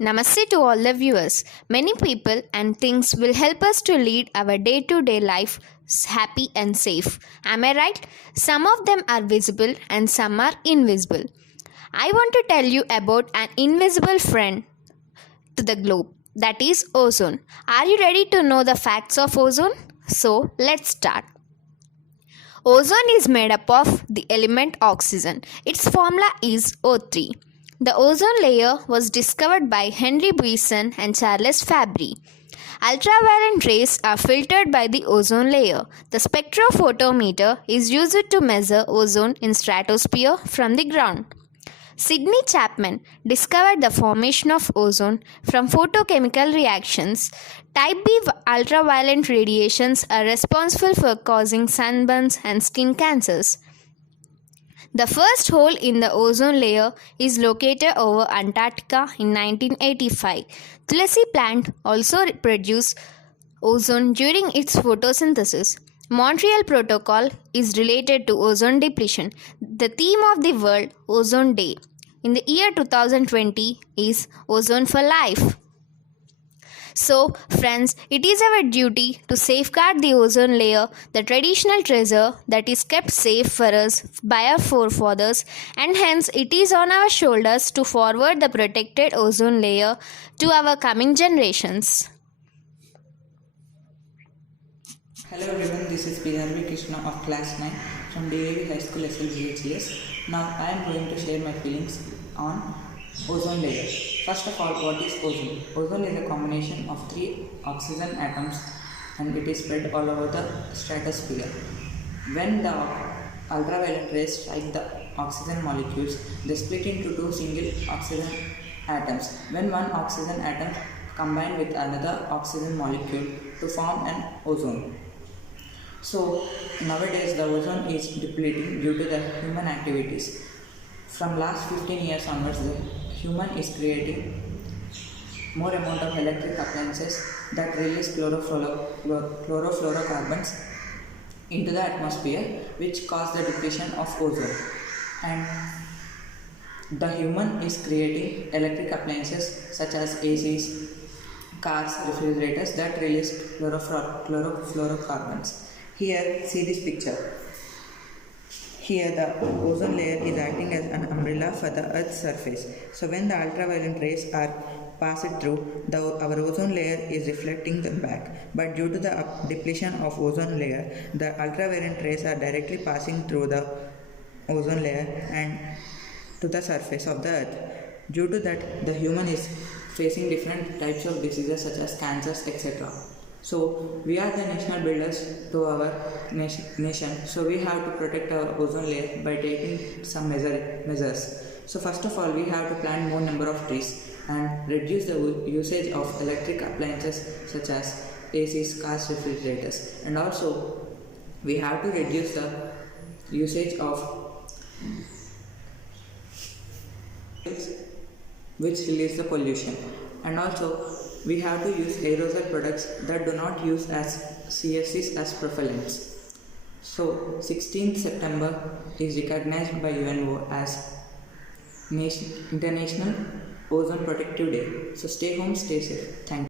Namaste to all the viewers. Many people and things will help us to lead our day to day life happy and safe. Am I right? Some of them are visible and some are invisible. I want to tell you about an invisible friend to the globe, that is ozone. Are you ready to know the facts of ozone? So, let's start. Ozone is made up of the element oxygen. Its formula is O3. The ozone layer was discovered by Henry Buisson and Charles Fabry. Ultraviolet rays are filtered by the ozone layer. The spectrophotometer is used to measure ozone in stratosphere from the ground. Sidney Chapman discovered the formation of ozone from photochemical reactions. Type B ultraviolet radiations are responsible for causing sunburns and skin cancers. The first hole in the ozone layer is located over Antarctica in 1985. Tulsi plant also produces ozone during its photosynthesis. Montreal Protocol is related to ozone depletion. The theme of the World Ozone Day in the year 2020 is Ozone for Life. So, friends, it is our duty to safeguard the ozone layer, the traditional treasure that is kept safe for us by our forefathers, and hence it is on our shoulders to forward the protected ozone layer to our coming generations. Hello everyone, this is P.R.V. Krishna of class 9 from DAV High School SLGHS. Now I am going to share my feelings on ozone layer. First of all, what is ozone? Ozone is a combination of 3 oxygen atoms and it is spread all over the stratosphere. When the ultraviolet rays strike the oxygen molecules, they split into 2 single oxygen atoms. When one oxygen atom combine with another oxygen molecule to form an ozone. So nowadays the ozone is depleting due to the human activities. From last 15 years onwards, the human is creating more amount of electric appliances that release chlorofluorocarbons into the atmosphere, which cause the depletion of ozone. And the human is creating electric appliances such as ACs, cars, refrigerators that release chlorofluorocarbons. Here, see this picture. Here the ozone layer is acting as an umbrella for the Earth's surface. So when the ultraviolet rays are passed through, our ozone layer is reflecting them back. But due to the depletion of ozone layer, the ultraviolet rays are directly passing through the ozone layer and to the surface of the Earth. Due to that, the human is facing different types of diseases such as cancers, etc. So we are the national builders to our nation. So we have to protect our ozone layer by taking some measures. So first of all, we have to plant more number of trees and reduce the usage of electric appliances such as ACs, cars, refrigerators. And also we have to reduce the usage of which release the pollution. And also we have to use aerosol products that do not use as CFCs as propellants. So 16th September is recognized by UNO as International Ozone Protective Day. So stay home, stay safe. Thank you.